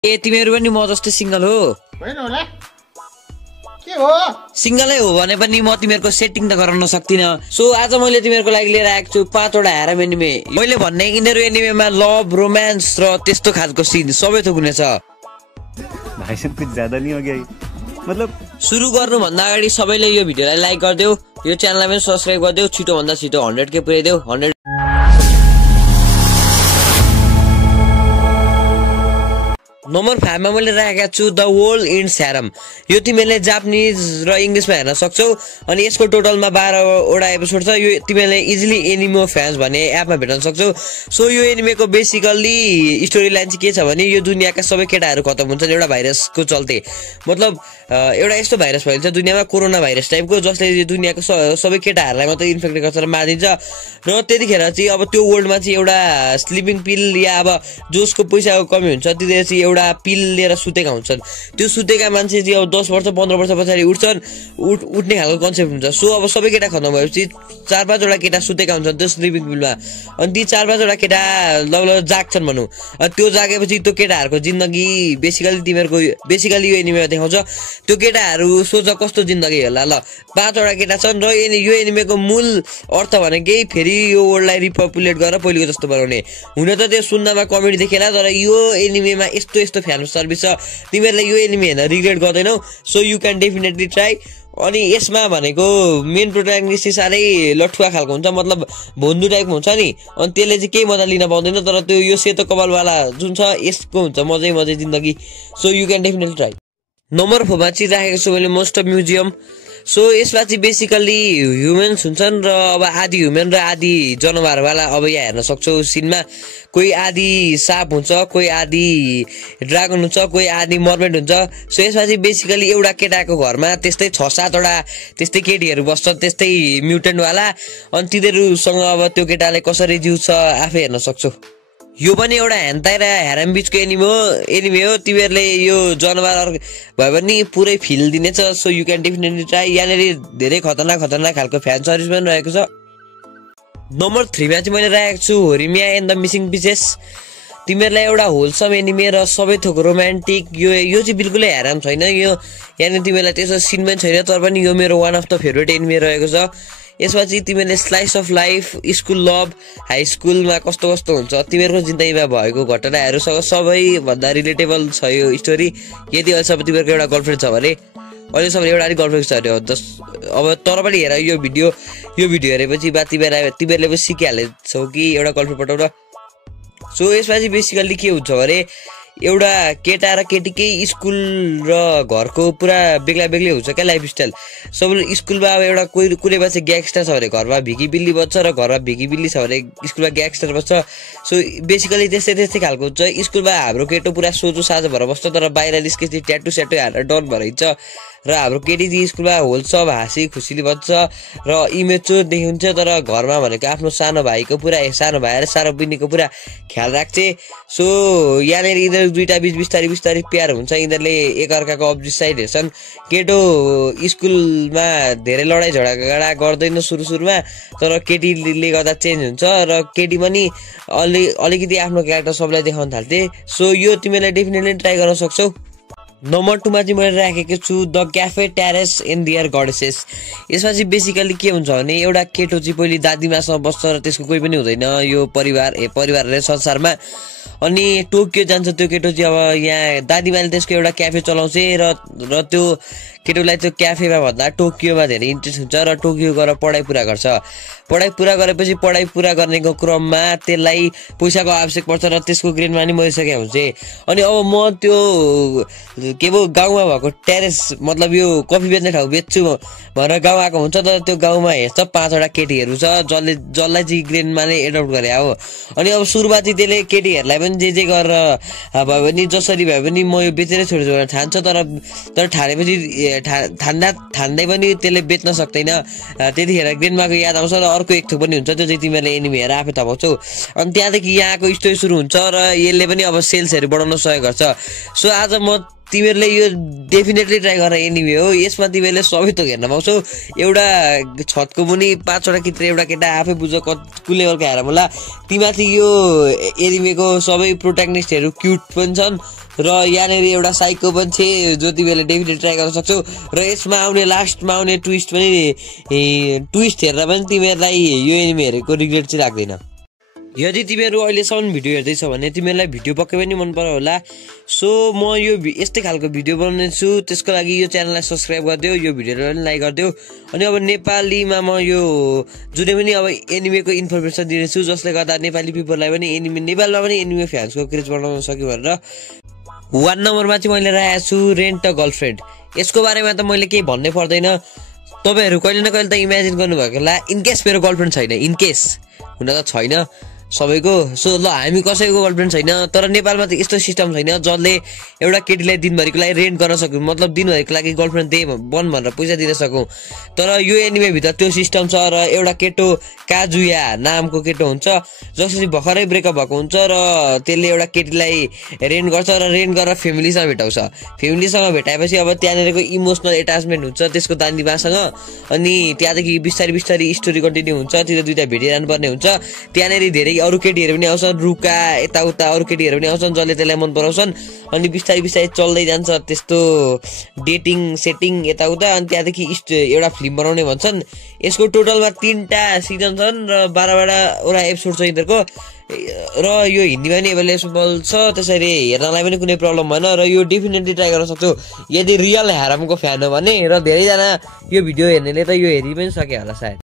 ए तिमीहरु पनि म जस्तै सिंगल हो होइन होला के हो सिंगलै हो भने पनि म तिमीहरुको सेटिङ त गर्न सक्दिन सो आज मैले तिमीहरुको लागि लिएर आएको छु 5 वटा ह्यारम एनिमे मैले भन्ने यिनीहरु एनिमेमा लभ रोमान्स र त्यस्तो खालको सिन सबै थोक हुनेछ भाइ सब कुछ ज्यादा नहीं हो गया मतलब सुरु गर्नु भन्दा अगाडि सबैले यो भिडियोलाई लाइक गर्दियौ यो च्यानललाई पनि सब्स्क्राइब गर्दियौ छिटो भन्दा छिटो 100 के पुर्याइदेऊ 100 नम्बर 5 मा मैले राखेको छु द वर्ल्ड इन्ड्स ह्यारम यो तिमीले जापानिज र इंग्लिशमा हेर्न सक्छौ अनि यसको टोटलमा 12 वटा एपिसोड छ यो तिमीले इजिली एनिमे फ्यान्स भन्ने एपमा भेट्न सक्छौ सो यो एनिमेको बेसिकली स्टोरी लाइन चाहिँ के छ भने यो दुनियाका सबै केटाहरू खतम हुन्छन् एउटा भाइरसको चलते मतलब एउटा यस्तो भाइरस फैलिन्छ दुनियामा कोरोना भाइरस टाइपको जसले दुनियाको सबै केटाहरूलाई मात्र इन्फेक्ट गर्छ र मारिदिन्छ र त्यतिखेर चाहिँ अब त्यो वर्ल्डमा चाहिँ एउटा स्लिपिङ पिल या अब जोसको पैसाको कमी हुन्छ त्यतिखेर चाहिँ एउटा पिल लिएर सुतेका हुन्छन् त्यो सुतेका मान्छे चाहिँ अब 10 वर्ष 15 वर्ष पछाडि उठ्छन् उठ्ने खालको कन्सेप्ट हुन्छ सो अब सबै केटा खतम भएपछि 4-5 वटा केटा सुतेका हुन्छन् त्यो स्लिपिङ पिलमा अनि ती 4-5 वटा केटा लगभग जाग्छन् भनौं अनि त्यो जागेपछि त्यो केटाहरूको जिन्दगी बेसिकली यो एनिमेमा देखाउँछ त्यो केटाहरू सोच कस्तो जिन्दगी होला ल 5 वटा केटा छन् र यो एनिमेको मूल अर्थ भनेकै फेरि यो वर्ल्डलाई रिपपुलेट गरेर पहिलेको जस्तो बनाउने हुन त त्यो सुन्नमा कमेडी देखेला तर यो एनिमेमा यस्तो फ्यान सर्भिस छ तिमीहरुले यो एनिमे हेर्न रिग्रेट गर्दैनौ so you can definitely try अनि यसमा भनेको मेन प्रोटागनिस्ट चाहिँ सारै लठुवा खालको हुन्छ मतलब भोन्दु टाइपको हुन्छ नि अनि त्यसले चाहिँ केही मजा लिन पाउँदैन तर त्यो यो सेतो कपालवाला जुन छ यसको हुन्छ मजै जिन्दगी so you can definitely try number 4 मा चाहिँ राखेको छु मैले मोस्ट अफ म्युजियम सो यसमा चाहिँ बेसिकली ह्युमन्स हुन्छन् र अब आधी ह्युमन र आधी जनावरवाला अब यहाँ हेर्न सक्छौ सिनमा कोही आधी साप हुन्छ कोही आधी ड्रागन हुन्छ कोही आधी मर्मेड हुन्छ सो यसमा चाहिँ बेसिकली एउटा केटाको घरमा त्यस्तै 6-7 वटा त्यस्तै केटीहरू बस्छन् त्यस्तै म्युटेन्ट वाला अनि तिनीहरुसँग अब त्यो केटाले कसरी जिउँछ आफै हेर्न सक्छौ यो पनि एउटा हेन्ताइ र ह्यारम बीचको एनिमे हो तिमीहरुले यो जनावर भए पनि पुरै फिल दिनेछ so you can definitely try यहाँनेरि धेरै खतरनाक खालको फ्यान सर्भिस पनि रहेको छ नम्बर 3 मा चाहिँ मैले राखेको छु होरिमिया एन्ड द मिसिङ पिसेस तिमीहरुलाई एउटा होलसम एनिमे र सबै थोक रोमान्टिक यो चाहिँ बिल्कुलै ह्यारम छैन यो यानी तिमीहरुलाई त्यसो सिन पनि छैन तर पनि यो मेरो one of the favourite anime रहेको छ यसमा चाहिँ तिमीले slice of life school love high स्कुलमा कस्तो हुन्छ तिमीहरुको जिन्दगीमा भएको घटनाहरुसँग सबै भन्दा रिलेटेबल छ यो स्टोरी यदि अहिलेसम्म तिमीहरुको एउटा गर्लफ्रेन्ड छ भने अहिलेसम्म एउटा अलि गर्लफ्रेन्ड छ अरे अब तर पनि हेर यो भिडियो हेरेपछि बा तिमीहरुले पनि सिकिहालेछौ कि एउटा गर्लफ्रेन्ड पठाउन सो यसमा चाहिँ बेसिकली के हुन्छ भने एउटा केटा र केटीकै स्कुल र घरको पुरा बेग्लै हुन्छ क्या लाइफस्टाइल सब स्कुलमा अब एउटा कुनै मान्छे ग्याङस्टर छ भने घरमा भिगी बिल्ली बच्छ र घरमा भिगी बिल्ली छ भने स्कुलमा ग्याङस्टर बच्छ सो बेसिकली त्यस्तै खालको हुन्छ स्कुलमा हाम्रो केटो पुरा सोझो साझो भएर बस्छ तर बाहिर निस्केपछि ट्याटु स्याटु हालेर डन भएर हिँड्छ र हाम्रो केटी चाहिँ स्कुलमा होल्सम हाँसी खुसीले बच्छ र इमेच्योर देखिन्छ तर घरमा भनेको आफ्नो सानो भाइको पुरा सानो भाइ र सानो बहिनीको पुरा ख्याल राख्छ सो यहाँनिर यिनीहरू दुईटा बीच बिस्तारै प्यार हुन्छ यिनीहरूले एकअर्काको अपोजिट साइड हेर्छन् केटो स्कुलमा धेरै लडाई झगडा गर्दैन सुरुमा तर केटीले गर्दा चेन्ज हुन्छ र केटी पनि अलिकति आफ्नो क्यारेक्टर सबलाई देखाउन थाल्थे सो यो तिमीले डेफिनेटली ट्राई गर्न सक्छौ नम्बर 2 मा चाहिँ मैले राखेको छु the cafe terrace in there गडेसेस यसमा चाहिँ बेसिकली के हुन्छ भने एउटा केटो चाहिँ पहिले दादीमासँग बस्छ र त्यसको कोही पनि हुँदैन यो परिवारले संसारमा अनि टोकियो जान्छ त्यो केटो चाहिँ अब यहाँ दादीमाले त्यसको एउटा क्याफे चलाउँछ र त्यो केटोलाई त्यो क्याफेमा भन्दा टोकियोमा धेरै इन्ट्रेस्ट हुन्छ र टोकियो गएर पढाइ पुरा गर्छ पढाइ पुरा गरेपछि पढाइ पुरा गर्नेको क्रममा त्यसलाई पैसाको आवश्यक पर्छ र त्यसको ग्रेडमा नि मरिसके हुन्छ अनि अब म त्यो के भो गाउँमा भएको टेरेस मतलब यो कफी बेच्ने ठाउँ बेच्छु भनेर गाउँ आएको हुन्छ तर त्यो गाउँमा हेर्छ 5 वटा केटीहरू छ जसलाई चाहिँ ग्रेडमा नै एडप्ट गरे हो अनि अब सुरुमा चाहिँ त्यसले केटीहरूलाई पनि जे गरेर भयो भने जसरी भए पनि म यो बेचेरै छोड्छु भनेर ठान्छ तर ठानेपछि ठान्दै पनि त्यसले बेच्न सक्दैन त्यतिखेर ग्रेडमाको याद आउँछ र अर्को एक थोक पनि हुन्छ त्यो चाहिँ तिमीले एनिमे हेरेर आफै थाहा पाउँछौ अनि त्यहाँदेखि यहाँको स्टोरी सुरु हुन्छ र यसले पनि अब सेल्सहरू बढाउन सहयोग गर्छ सो आज म तिमीहरूले यो डेफिनेटली ट्राई गर एनिमे हो यसमा तिमीहरूले सबै थोक हेर्न पाउँछौ एउटा छतको मुनि 5 वटा कित्र एउटा केटा आफै बुझ कुन लेभलको हेर होला तिमीमाथि यो एनिमेको सबै प्रोट्यागनिस्टहरू क्युट पनि छन् र यहाँनिर एउटा साइको पनि छ जो तिमीहरूले डेफिनेटली ट्राई गर्न सक्छौ र यसमा आउने लास्टमा आउने ट्विस्ट हेरेर पनि तिमीहरूलाई यो एनिमे हेरेको रिग्रेट चाहिँ लाग्दैन यदि तिमीहरू अहिलेसम्म भिडियो हेर्दैछौ भने तिमीहरूलाई भिडियो पक्कै पनि मन पर्यो होला सो म यो यस्तै खालको भिडियो बनाउने छु त्यसको लागि यो च्यानललाई सब्स्क्राइब गरिदेऊ यो भिडियोलाई पनि लाइक गरिदेऊ अनि अब नेपालीमा म यो जुनै पनि अब एनिमेको इन्फर्मेसन दिनेछु जसले गर्दा नेपाली पिपललाई पनि नेपालमा पनि एनिमे फ्यान्सको क्रेज बढाउन सक्यो भनेर 1 नम्बरमा चाहिँ मैले राखेको छु रेन्ट अ गर्लफ्रेन्ड यसको बारेमा त मैले केही भन्नै पर्दैन तपाईहरु कहिले न कहिले त इमेजिन गर्नुभएको होला इनकेस मेरो गर्लफ्रेन्ड छैन इनकेस हुन त छैन सबैको सो ल हामी कसैको गर्लफ्रेन्ड छैन तर नेपालमा त यस्तो सिस्टम छैन जसले एउटा केटीलाई दिनभरिको लागि रेन्ट गर्न सक्यो मतलब दिनभरिको लागि गर्लफ्रेन्ड दे बन भनेर पैसा दिन सकौं तर यो एनिमे भित्र त्यो सिस्टम छ र एउटा केटो काजुया नामको केटो हुन्छ जसले भर्खरै ब्रेकअप भएको हुन्छ र त्यसले एउटा केटीलाई रेन्ट गर्छ र रेन्ट गरेर फ्यामिलीसँग भेटाउँछ फ्यामिलीसँग भेटाएपछि अब त्यहाँनेरको इमोसनल एट्याचमेन्ट हुन्छ त्यसको दानीबासँग अनि त्यहाँदेखि बिस्तारै बिस्तारै स्टोरी कन्टिन्यू हुन्छ त्यो दुईटा भेटिरहनु पर्ने हुन्छ त्यहाँनेरि धेरै अरु केटीहरु पनि आउँछन् रुका यताउता अरु केटीहरु पनि आउँछन् जसले त्यसलाई मन पराउँछन् अनि बिस्तारै बिस्तारै चल्दै जान्छ त्यस्तो डेटिङ सेटिङ यताउता अनि त्यहाँदेखि एउटा फिल्म बनाउने भन्छन् यसको टोटलमा 3टा सिजन छन् र 12 वटा एपिसोड छ यिनीहरुको र यो हिन्दीमा पनि अवेलेबल छ त्यसैले हेर्नलाई पनि कुनै प्रब्लम भएन र यो डेफिनेटली ट्राई गर्न सक्छौ यदि रियल ह्यारमको फ्यान हो भने र धेरै जना यो भिडियो हेर्नेले त यो हेरि पनि सके होला सायद